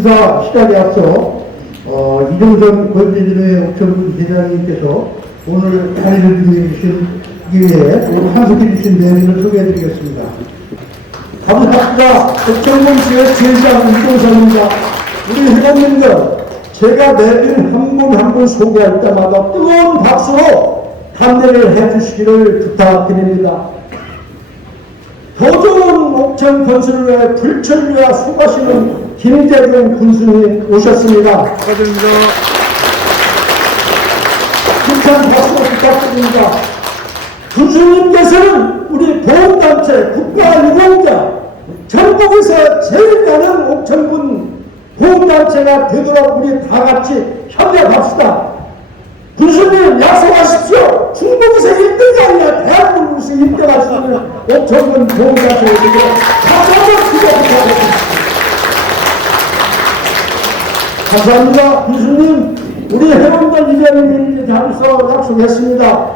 시사 시작에 앞서 어, 이정선 권리진의 옥천군 대장님께서 오늘 자리를 빛내주신 기회에 오늘 한석해 주신 내용을 소개해 드리겠습니다. 감사합니다. 옥천군 시의 지회장 이동선입니다. 우리 회장님들 제가 매일 한분 한 분 소개할 때마다 뜨거운 박수로 감내를 해주시기를 부탁드립니다. 더 좋은 옥천 위해 불철주야 수고하시는 김대중 군수님 오셨습니다. 축하드립니다. 힘찬 박수 부탁드립니다. 군수님께서는 우리 보험단체 국가유공자 전국에서 제일 많은 옥천군 보험단체가 되도록 우리 다 같이 협력합시다. 군수님 약속하십시오. 중국에서 1등이 아니라 대한민국에서 1등 하시는 옥천군 보험단체에 대해 다시 한번 기도 부탁드립니다. 감사합니다. 교수님, 우리 회원들 이변인 자리서 약속했습니다.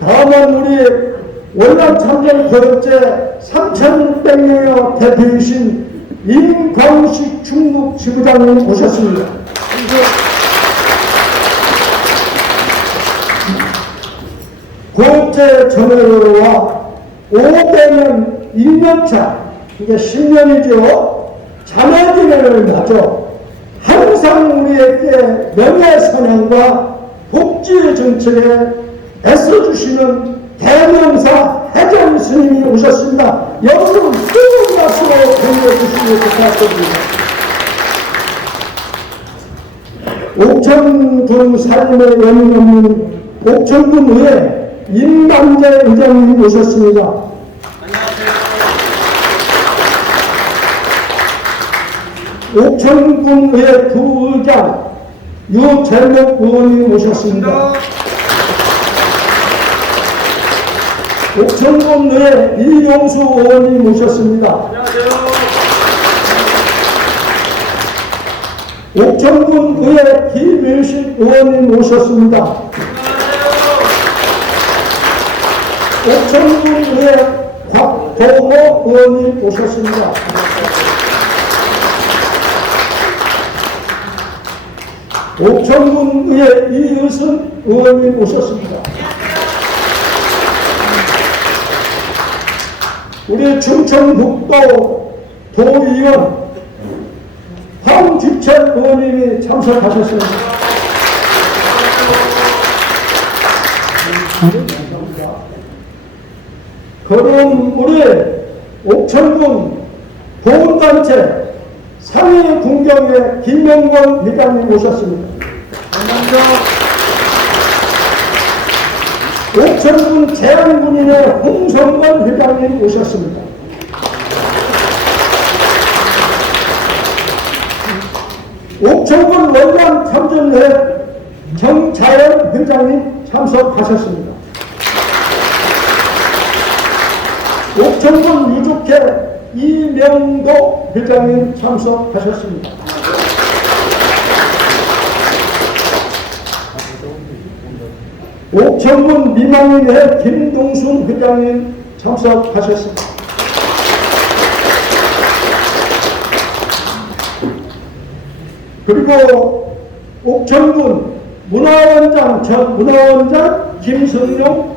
다음은 우리 월남 참전 거듭제 3,600명의 대표이신 임광식 중국 지부장님 오셨습니다. 고체 전회로와 500년 2년차, 이게 10년이죠. 자매진을 맞아 항상 우리에게 명예선양과 복지 정책에 애써주시는 대명사 해전 스님이 오셨습니다. 여러분 뜨거운 박수로 주시기 부탁드립니다. 옥천군 삶의 없는 옥천군 의회 임남재 의장님 오셨습니다. 옥천군의 부의장 유재목 의원님 오셨습니다. 옥천군의 이용수 의원님 오셨습니다. 옥천군의 김일식 의원님 오셨습니다. 옥천군의 곽동호 의원님 오셨습니다. 옥천군의 이의순 의원님 오셨습니다. 우리 충청북도 도의원 황지철 의원님이 참석하셨습니다. 그럼 우리 옥천군 보훈단체 상위 군경의 김명건 회장님 오셨습니다. 옥천군 제안군인의 홍성건 회장님 오셨습니다. 옥천군 원장 참전회 정자연 회장님 참석하셨습니다. 옥천군 유족회 이명도 회장님 참석하셨습니다. 옥천군 미망인회 김동순 회장님 참석하셨습니다. 그리고 옥천군 문화원장 전 문화원장 김성룡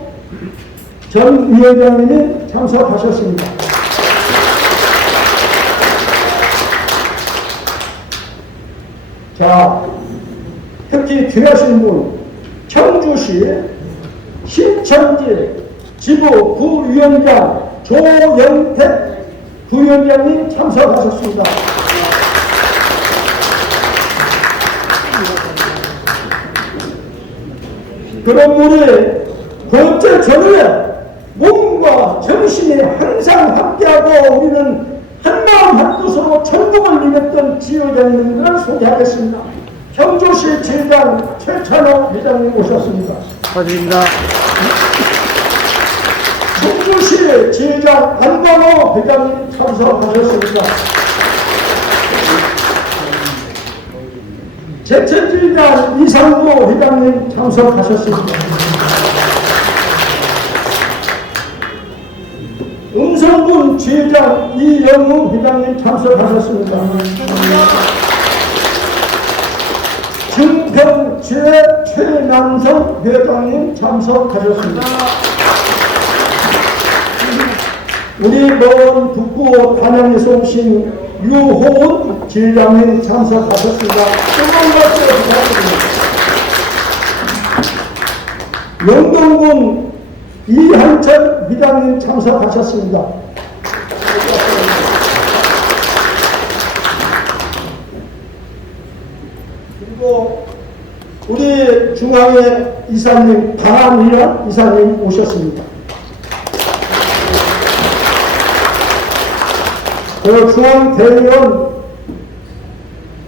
전 위원장님이 참석하셨습니다. 자, 특히 귀하신 분, 청주시 신천지 지부 부위원장 조영택 부위원장님 참석하셨습니다. 그럼 우리 번째 전후에 몸과 정신이 항상 함께하고 우리는 한마음 한뜻으로 천국을 이뤘던 지휘장님을 소개하겠습니다. 경주시 지휘장 최찬호 회장님 오셨습니다. 축하드립니다. 충주시 지휘장 안광호 회장님 참석하셨습니다. 제천지휘장 이상도 회장님 참석하셨습니다. 이성군 지회장 이영우 회장님 참석하셨습니다. 증평지회 최남성 회장님 참석하셨습니다. 우리 먼 북구 단양에서 오신 유호은 지회장님 참석하셨습니다. 뜨거운 박수 부탁드립니다. 영동군 이한철 회장님 참석하셨습니다. 그리고 우리 중앙의 이사님 강한이라 이사님 오셨습니다. 그 중앙 대의원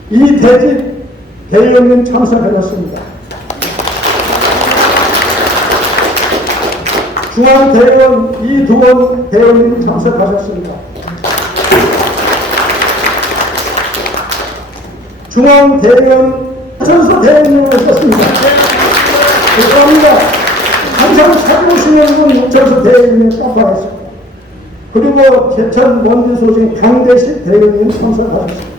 이대집 대의원님 참석하셨습니다. 중앙 대의원 이두원 대의원님 참석하셨습니다. 중앙 대의원 전서 대의원님 오셨습니다. 감사합니다. 항상 찾으시는 분 전서 대의원님 깜빡했습니다. 그리고 제천 원주소신 강대식 대의원님 참석하셨습니다.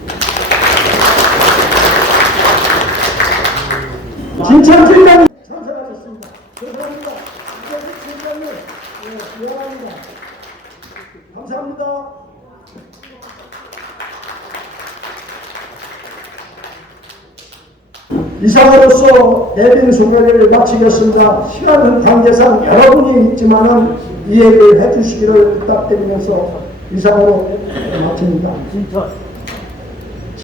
진천 진장님 참석하셨습니다. 감사합니다. 이재식 진장님 예, 미안합니다. 감사합니다. 이상으로서 대빈 소개를 마치겠습니다. 시간은 관계상 여러분이 있지만은 이해를 해주시기를 부탁드리면서 이상으로 마칩니다.